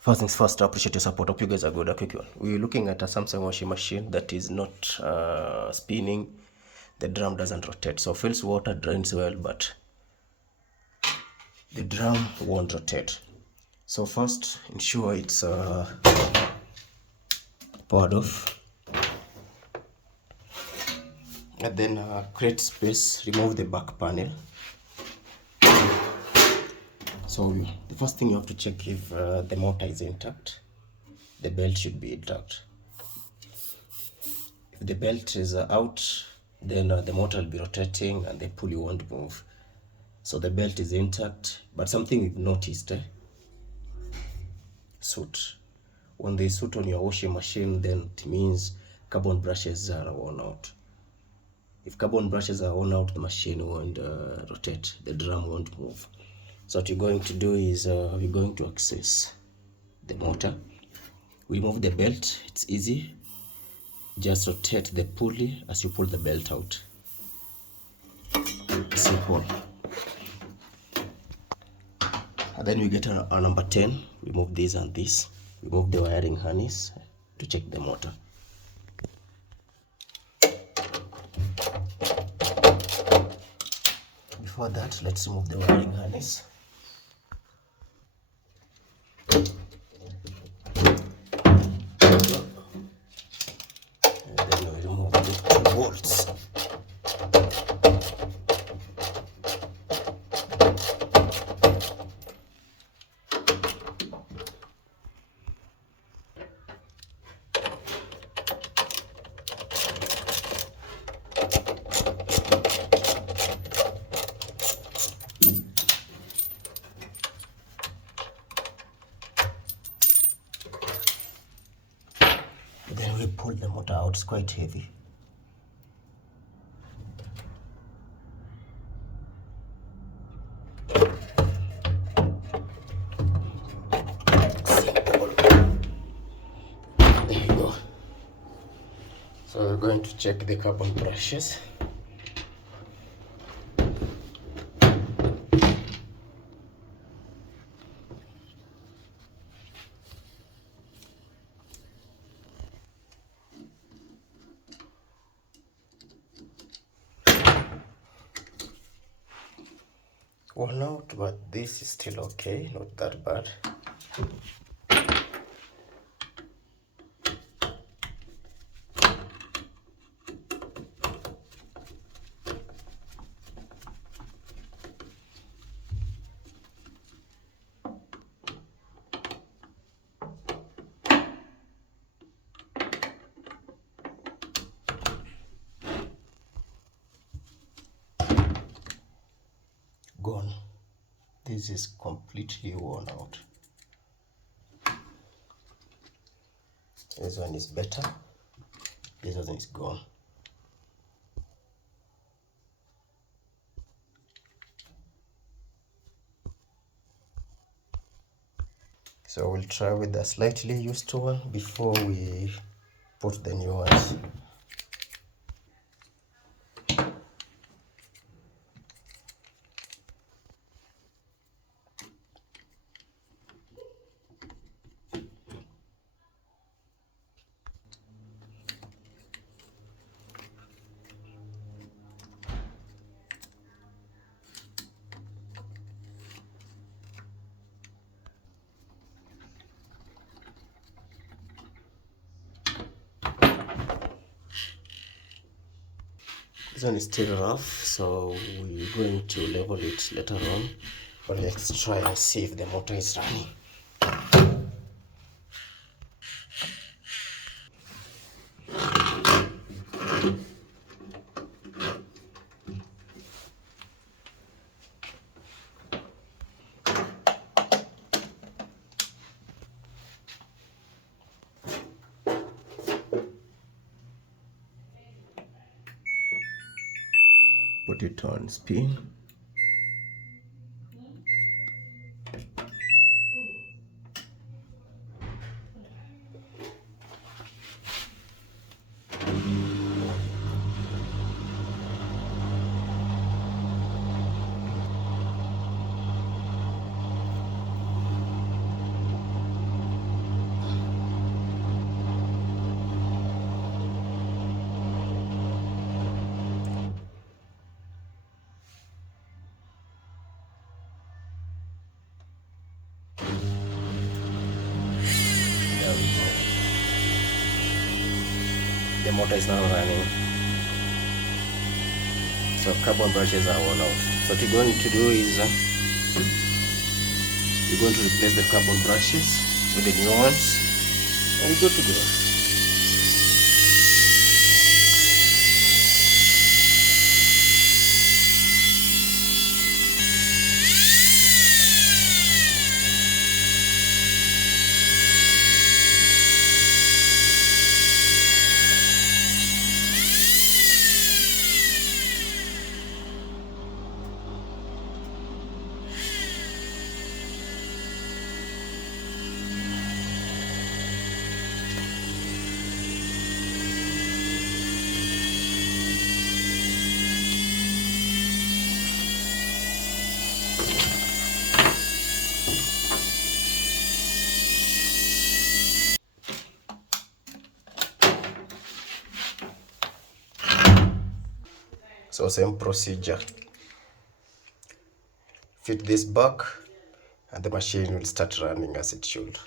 First things first, I appreciate your support. Hope you guys are good. A quick one. We're looking at a Samsung washing machine that is not spinning. The drum doesn't rotate. So fills water, drains well, but the drum won't rotate. So first, ensure it's powered off. And then create space, remove the back panel. So the first thing you have to check if the motor is intact. The belt should be intact. If the belt is out, then the motor will be rotating and the pulley won't move. So the belt is intact, but something we've noticed, soot. When they soot on your washing machine, then it means carbon brushes are worn out. If carbon brushes are worn out, the machine won't rotate, the drum won't move. So what you're going to do is we're going to access the motor. We remove the belt, it's easy. Just rotate the pulley as you pull the belt out. Simple. And then we get a number 10, remove this and this. Remove the wiring harness to check the motor. Before that, let's remove the wiring harness. And then we remove the bolts. Then we pull the motor out, it's quite heavy. Simple. There you go. So we're going to check the carbon brushes. Worn out, but this is still okay, not that bad. Gone. This is completely worn out. This one is better. This one is gone. So we'll try with the slightly used one before we put the new ones. This one is still rough, so we're going to level it later on. But let's try and see if the motor is running. Put it on spin. The motor is now running. So carbon brushes are worn out. So what you're going to do is you're going to replace the carbon brushes with the new ones, and you're good to go. So same procedure. Fit this back and the machine will start running as it should.